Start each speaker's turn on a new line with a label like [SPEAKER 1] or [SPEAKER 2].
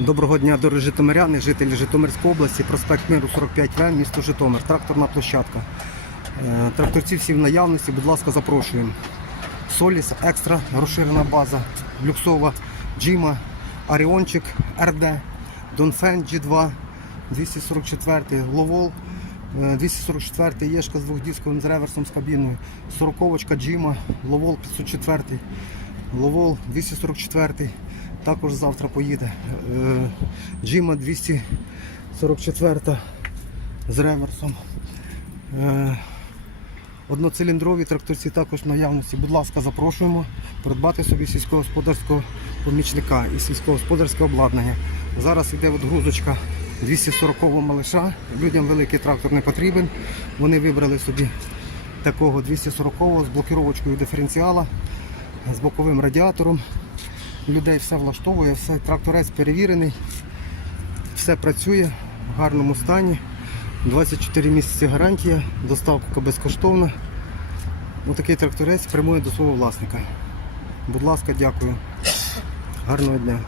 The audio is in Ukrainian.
[SPEAKER 1] Доброго дня, дорогі житомиряни, жителі Житомирської області, проспект Миру 45В, місто Житомир, тракторна площадка. Е, Тракторці всі в наявності, будь ласка, запрошуємо. Соліс, екстра, розширена база, люксова, Джима, Аріончик, РД, Донфен G2, 244, Ловол, е, 244 Єшка з двохдісковим з реверсом з кабіною, 40 Джима, Ловол 504, Ловол 244, також завтра поїде. Е, Джима 244 з реверсом. Е, Одноциліндрові тракторці також в наявності. Будь ласка, запрошуємо придбати собі сільськогосподарського помічника і сільськогосподарське обладнання. Зараз йде відгрузочка 240-го малиша. Людям великий трактор не потрібен. Вони вибрали собі такого 240-го з блокировочкою диференціала, з боковим радіатором. Людей все влаштовує, все тракторець перевірений, все працює в гарному стані. 24 місяці гарантія, доставка безкоштовна. Отакий тракторець прямує до свого власника. Будь ласка, дякую. Гарного дня.